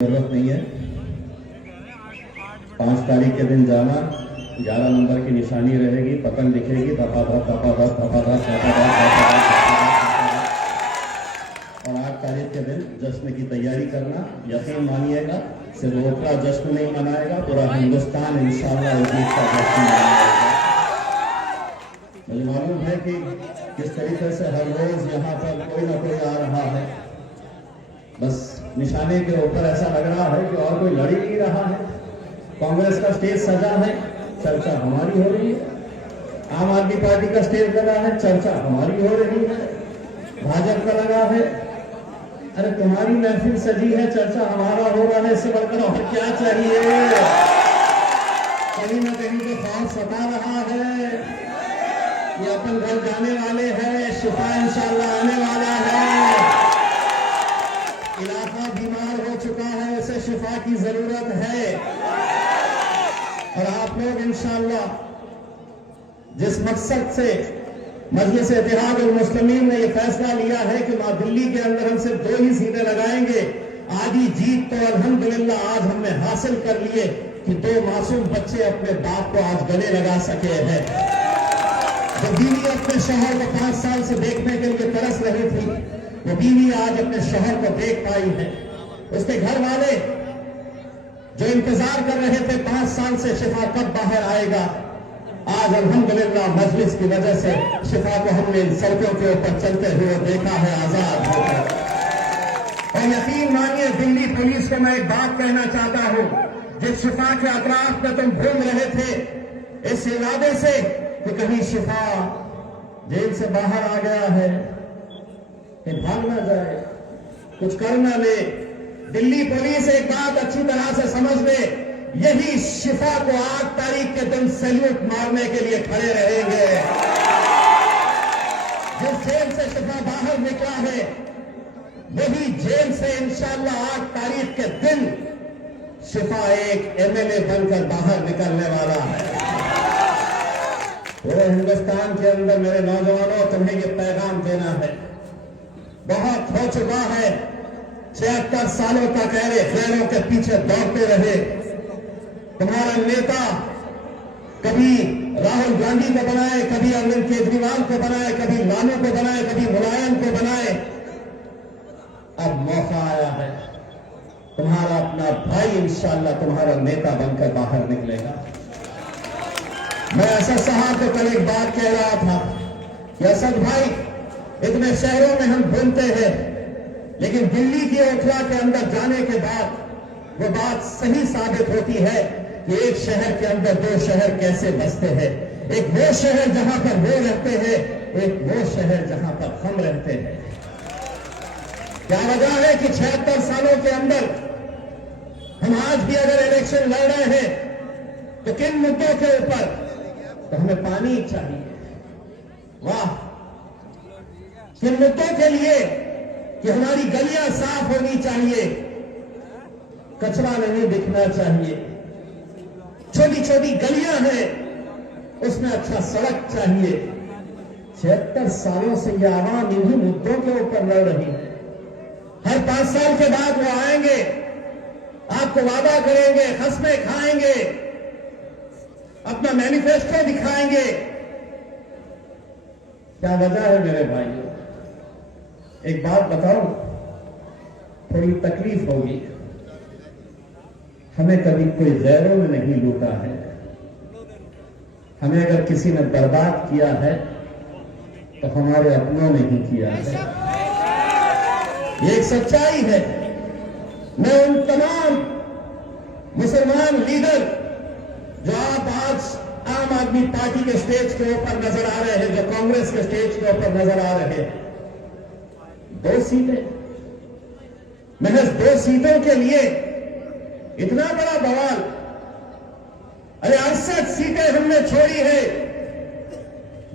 जरूरत नहीं है। 5 तारीख के दिन जाना, 11 नंबर की निशानी रहेगी, पतंग दिखेगी, और 8 तारीख के दिन जश्न की तैयारी करना। यकीन मानिएगा, सिर्फ ओखला जश्न नहीं मनाएगा, पूरा हिंदुस्तान इंशाअल्लाह इस चीज का जश्न मनाएगा। मुझे मालूम है कि किस तरीके से हर रोज यहाँ पर कोई ना कोई आ रहा है, बस निशाने के ऊपर ऐसा लग रहा है कि और कोई लड़ ही नहीं रहा है। कांग्रेस का स्टेज सजा है, चर्चा हमारी हो रही है। आम आदमी पार्टी का स्टेज लगा है, चर्चा हमारी हो रही है। भाजपा का लगा है, अरे तुम्हारी महफिल सजी है, चर्चा हमारा हो रहा है। इससे बढ़कर और क्या चाहिए? कहीं ना कहीं तो खौफ सता रहा है, ये अपन घर जाने वाले हैं, शिफा इंशाअल्लाह आने वाला है। इलाका बीमार हो चुका है, उसे शिफा की जरूरत है। और आप लोग इंशाअल्लाह जिस मकसद से मजलिस इत्तेहादुल मुस्लिमीन ने यह फैसला लिया है कि मां दिल्ली के अंदर हम सिर्फ 2 ही सीटें लगाएंगे, आधी जीत तो अल्हम्दुलिल्लाह आज हमने हासिल कर लिए कि 2 मासूम बच्चे अपने बाप को आज गले लगा सके हैं। जो बीवी अपने शोहर को 5 साल से देखने के लिए तरस रही थी, वो बीवी आज अपने शोहर को देख पाई है। उसके घर वाले जो इंतजार कर रहे थे 5 साल से शिफा कब बाहर आएगा, आज अल्हम्दुलिल्लाह मजलिस की वजह से शिफा को हमने इन सड़कों के ऊपर चलते हुए देखा है, आजाद होकर। और यकीन मानिए, दिल्ली पुलिस को मैं एक बात कहना चाहता हूं, जिस शिफा के अतराफ में तुम घूम रहे थे इस इरादे से कि कहीं शिफा जेल से बाहर आ गया है, कि भाग ना जाए, कुछ कर ना ले। दिल्ली पुलिस एक बात अच्छी तरह से समझ ले, यही शिफा को 8 तारीख के दिन सैल्यूट मारने के लिए खड़े रहेंगे। जिस जेल से शिफा बाहर निकला है, वही जेल से इंशाअल्लाह 8 तारीख के दिन शिफा एक एमएलए बनकर बाहर निकलने वाला है। पूरे हिंदुस्तान के अंदर मेरे नौजवानों, तुम्हें ये पैगाम देना है, बहुत हो चुका है। 76 सालों तक ऐरे खैरों के पीछे दौड़ते रहे। तुम्हारा नेता कभी राहुल गांधी को बनाए, कभी अरविंद केजरीवाल को बनाए, कभी लालू को बनाए, कभी मुलायम को बनाए। अब मौका आया है, तुम्हारा अपना भाई इंशाअल्लाह तुम्हारा नेता बनकर बाहर निकलेगा। मैं असद साहब को कल एक बात कह रहा था कि असद भाई, इतने शहरों में हम घूमते हैं, लेकिन दिल्ली की ओखला के अंदर जाने के बाद वो बात सही साबित होती है कि एक शहर के अंदर 2 शहर कैसे बसते हैं। एक वो शहर जहां पर वो रहते हैं, एक वो शहर जहां पर हम रहते हैं। क्या वजह है कि 76 सालों के अंदर हम आज भी अगर इलेक्शन लड़ रहे हैं तो किन मुद्दों के ऊपर? तो हमें पानी चाहिए, वाह, किन मुद्दों के लिए? कि हमारी गलियां साफ होनी चाहिए, कचरा नहीं दिखना चाहिए, छोटी छोटी गलियां हैं उसमें अच्छा सड़क चाहिए। 76 सालों से ये आवाम इन्हीं मुद्दों के ऊपर लड़ रही है। हर 5 साल के बाद वो आएंगे, आपको वादा करेंगे, खस्में खाएंगे, अपना मैनिफेस्टो दिखाएंगे। क्या वजह है मेरे भाइयों? एक बात बताओ, थोड़ी तकलीफ होगी, हमें कभी कोई गैरों ने नहीं लूटा है। हमें अगर किसी ने बर्बाद किया है तो हमारे अपनों ने ही किया है। ये एक सच्चाई है। मैं उन तमाम मुसलमान लीडर जो आप आज आम आदमी पार्टी के स्टेज के ऊपर नजर आ रहे हैं, जो कांग्रेस के स्टेज के ऊपर नजर आ रहे हैं, 2 सीटें, महज 2 सीटों के लिए इतना बड़ा बवाल। अरे 68 सीटें हमने छोड़ी है,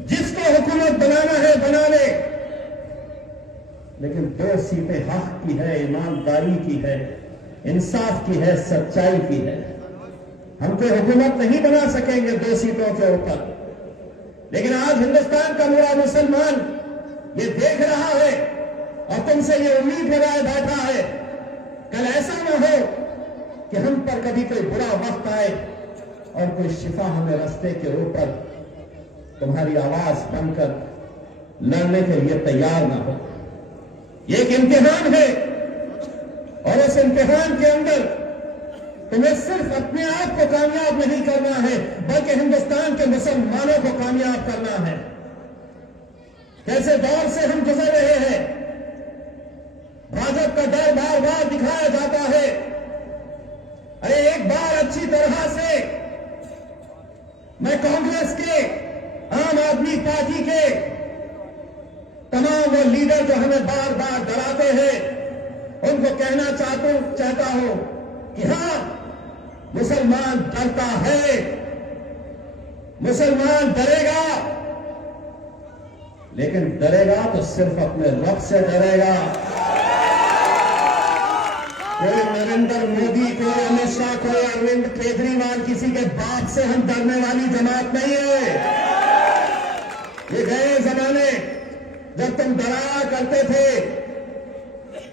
जिसको हुकूमत बनाना है बना ले, लेकिन 2 सीटें हक की है, ईमानदारी की है, इंसाफ की है, सच्चाई की है। हम तो हुकूमत नहीं बना सकेंगे 2 सीटों के ऊपर, लेकिन आज हिंदुस्तान का पूरा मुसलमान ये देख रहा है और तुमसे ये उम्मीद लगाए बैठा है, कल ऐसा न हो कभी कोई बुरा वक्त आए और कोई शिफा हमें रास्ते के ऊपर तुम्हारी आवाज बनकर लड़ने के लिए तैयार ना हो। ये एक इम्तिहान है और इस इम्तिहान के अंदर तुम्हें सिर्फ अपने आप को कामयाब नहीं करना है बल्कि हिंदुस्तान के मुसलमानों को कामयाब करना है। कैसे दौर से हम गुजर रहे हैं, भाजपा का डर बार बार दिखाया जाता है। अरे एक बार अच्छी तरह से मैं कांग्रेस के, आम आदमी पार्टी के तमाम वो लीडर जो हमें बार बार डराते हैं उनको कहना चाहता हूं कि हां, मुसलमान डरता है, मुसलमान डरेगा, लेकिन डरेगा तो सिर्फ अपने रब से डरेगा। कोई नरेंद्र मोदी, कोई अमित शाह, कोई अरविंद केजरीवाल, किसी के बाप से हम डरने वाली जमात नहीं है। ये गए जमाने जब तुम डराया करते थे,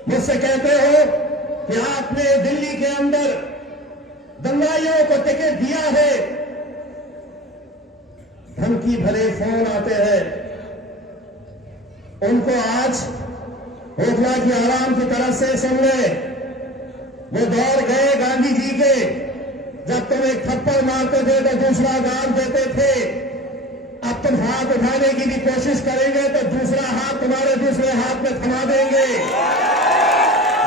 मुझसे कहते हो कि आपने दिल्ली के अंदर दंगाइयों को टिकट दिया है, धमकी भरे फोन आते हैं। उनको आज होटला की आराम की तरफ से सुन ले। वो दौर गए गांधी जी के, जब तुम एक थप्पड़ मारते थे तो दूसरा गाल देते थे। अब तुम हाथ उठाने की भी कोशिश करेंगे तो दूसरा हाथ तुम्हारे दूसरे हाथ में थमा देंगे।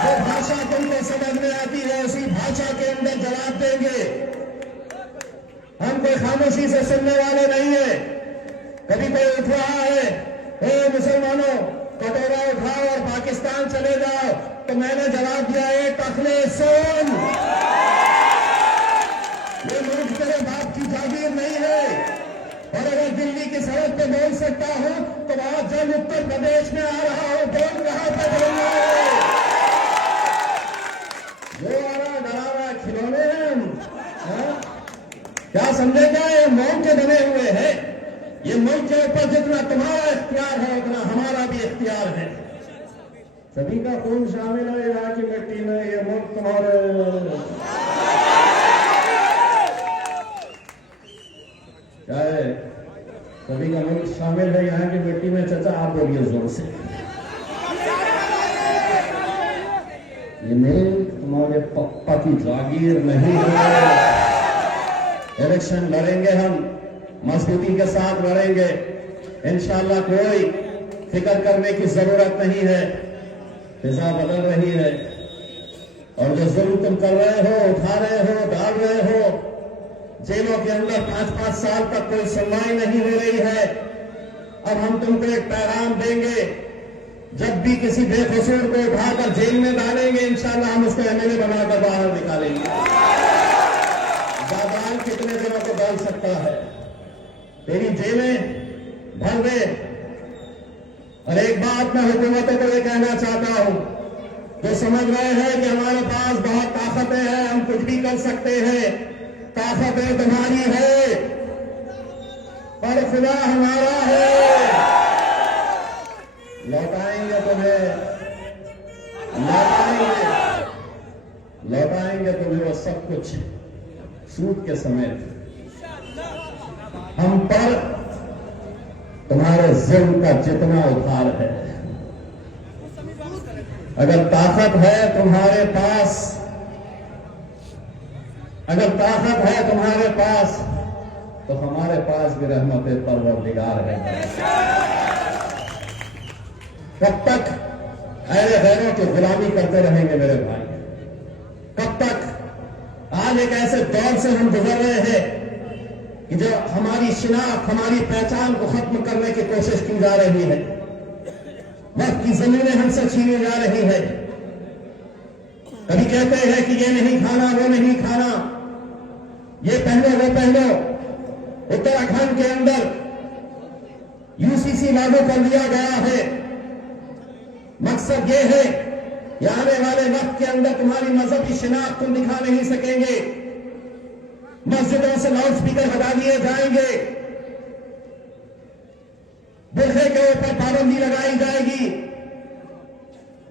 जो भाषा तुमको समझ में आती है उसी भाषा के अंदर जवाब देंगे। हम कोई खामोशी से सुनने वाले नहीं है। कभी कोई उठ रहा है, ए मुसलमानों कटोरा उठाओ और पाकिस्तान चले जाओ, तो मैंने जवाब दिया, ए टखले सुन, ये मुल्क तेरे बाप की जागीर नहीं है। और अगर दिल्ली की सड़क पे बोल सकता हूं तो आज जब उत्तर प्रदेश में आ रहा हूं, बोल कहां पे बोलना है। जो आ रहा डरा रहा खिलौने हैं हम, क्या समझे? क्या ये मौन के बने हुए हैं? ये मुल्क के ऊपर जितना तुम्हारा इख्तियार है उतना हमारा भी इख्तियार है। सभी का खून शामिल है यहाँ की मिट्टी में, ये मुल्क तुम्हारे। क्या है? सभी का मुल्क शामिल है यहाँ की मिट्टी में। चाचा आप बोलिए जोर से। ये मुल्क तुम्हारे पप्पा की जागीर नहीं है। इलेक्शन लड़ेंगे हम, मजबूती के साथ लड़ेंगे इंशाअल्लाह। कोई फिक्र करने की जरूरत नहीं है। फिजा बदल रही है और जो जुल्म तुम कर रहे हो, उठा रहे हो, डाल रहे हो, जेलों के अंदर 5-5 साल तक कोई सुनवाई नहीं हो रही है। अब हम तुमको एक पैगाम देंगे, जब भी किसी बेकसूर को उठाकर जेल में डालेंगे इंशाअल्लाह हम उसको एमएलए बनाकर बाहर निकालेंगे। बाजार कितने दिनों को डाल सकता है? तेरी जेलें भर दे। और एक बात मैं हुकूमतों को ये कहना चाहता हूं, जो समझ रहे हैं कि हमारे पास बहुत ताकतें हैं, हम कुछ भी कर सकते हैं, ताकतें तुम्हारी है पर खुदा हमारा है। लौटाएंगे तुम्हें, लौटाएंगे तुम्हें वो सब कुछ सूद के समेत। हम पर तुम्हारे जुल्म का जितना उधार है, अगर ताकत है तुम्हारे पास, अगर ताकत है तुम्हारे पास, तो हमारे पास भी रहमत परवरदिगार है। कब तक अहले गैरों की गुलामी करते रहेंगे मेरे भाई? कब तक? आज एक ऐसे दौर से हम गुजर रहे हैं कि जो हमारी शिनाख्त, हमारी पहचान को खत्म करने की कोशिश की जा रही है। वक्त की जमीनें हमसे छीनी जा रही है। कभी कहते हैं कि ये नहीं खाना, वो नहीं खाना, ये पहनो, वो पहनो। उत्तराखंड के अंदर यूसीसी लागू कर दिया गया है। मकसद ये है कि आने वाले वक्त के अंदर तुम्हारी मजहबी शिनाख्त तुम दिखा नहीं सकेंगे। मस्जिदों से लाउड स्पीकर हटा दिए जाएंगे, बुरखे के ऊपर पाबंदी लगाई जाएगी।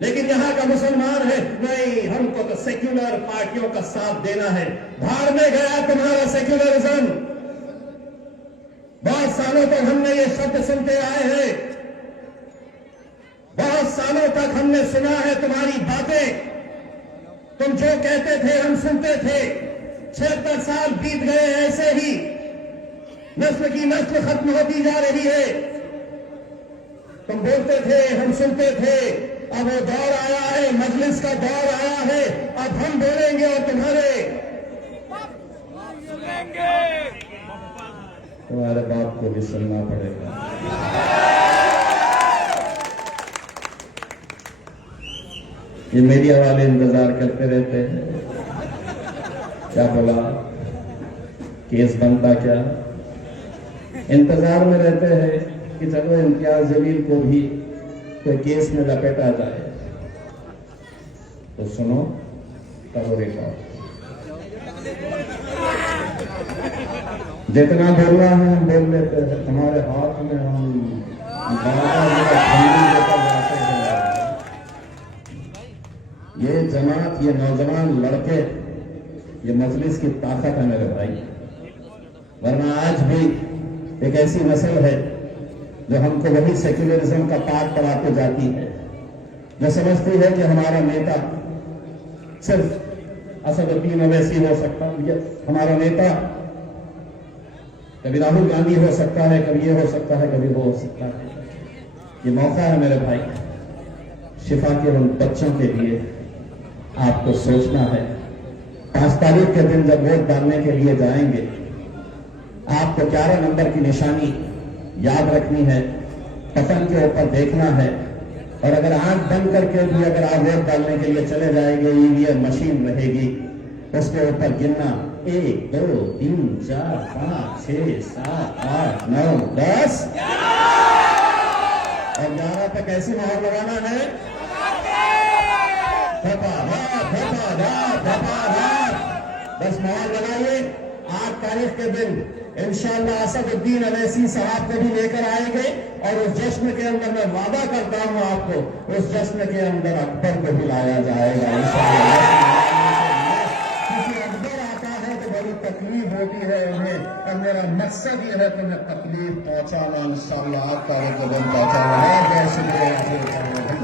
लेकिन यहां का मुसलमान है नहीं, हमको तो सेक्युलर पार्टियों का साथ देना है। भाड़ में गया तुम्हारा सेक्युलरिज्म। बहुत सालों तक हमने ये शब्द सुनते आए हैं, बहुत सालों तक हमने सुना है तुम्हारी बातें। तुम जो कहते थे हम सुनते थे। 76 साल बीत गए ऐसे ही, नस्ल की नस्ल खत्म होती जा रही है। तुम बोलते थे हम सुनते थे, अब वो दौर आया है, मजलिस का दौर आया है, अब हम बोलेंगे और तुम्हारे बाप को भी सुनना पड़ेगा। ये मीडिया वाले इंतजार करते रहते हैं, क्या बोला, केस बनता क्या, इंतजार में रहते हैं कि चलो इम्तियाज जलील को भी कोई केस में लपेटा जाए। तो सुनो, करो रिकॉर्ड, जितना बोलना है हम बोल लेते हैं, हमारे हाथ में हम जाते हैं। ये जमात, ये नौजवान लड़के, ये मजलिस की ताकत है मेरे भाई। वरना आज भी एक ऐसी नस्ल है जो हमको वही सेक्युलरिज्म का पाठ पढ़ाते जाती है, जो समझती है कि हमारा नेता सिर्फ असदुद्दीन अवैसी हो सकता है, हमारा नेता कभी राहुल गांधी हो सकता है, कभी ये हो सकता है, कभी वो हो सकता है। ये मौका है मेरे भाई, शिफा के उन बच्चों के लिए आपको सोचना है। 5 तारीख के दिन जब वोट डालने के लिए जाएंगे, आपको 11 नंबर की निशानी याद रखनी है, पतन के ऊपर देखना है, और अगर आंख बंद करके भी अगर आप वोट डालने के लिए चले जाएंगे, ईवीएम मशीन रहेगी, उसके ऊपर गिनना 1 2 3 4 5 6 7 8 9 10 और 11 पे कैसी मोहर लगाना है? बस मोहर लगाइए। 8 तारीख के दिन इंशाअल्लाह असदुद्दीन अवैसी साहब को भी लेकर आएंगे, और उस जश्न के अंदर मैं वादा करता हूं आपको, उस जश्न के अंदर अकबर को भी लाया जाएगा इंशाअल्लाह। क्योंकि अकबर आता है तो बड़ी तकलीफ होती है उन्हें, और मेरा मकसद ये है कि मैं तकलीफ पहुंचाना इंशाअल्लाह, आपका दिन पहुंचाना है। जय श्री राम।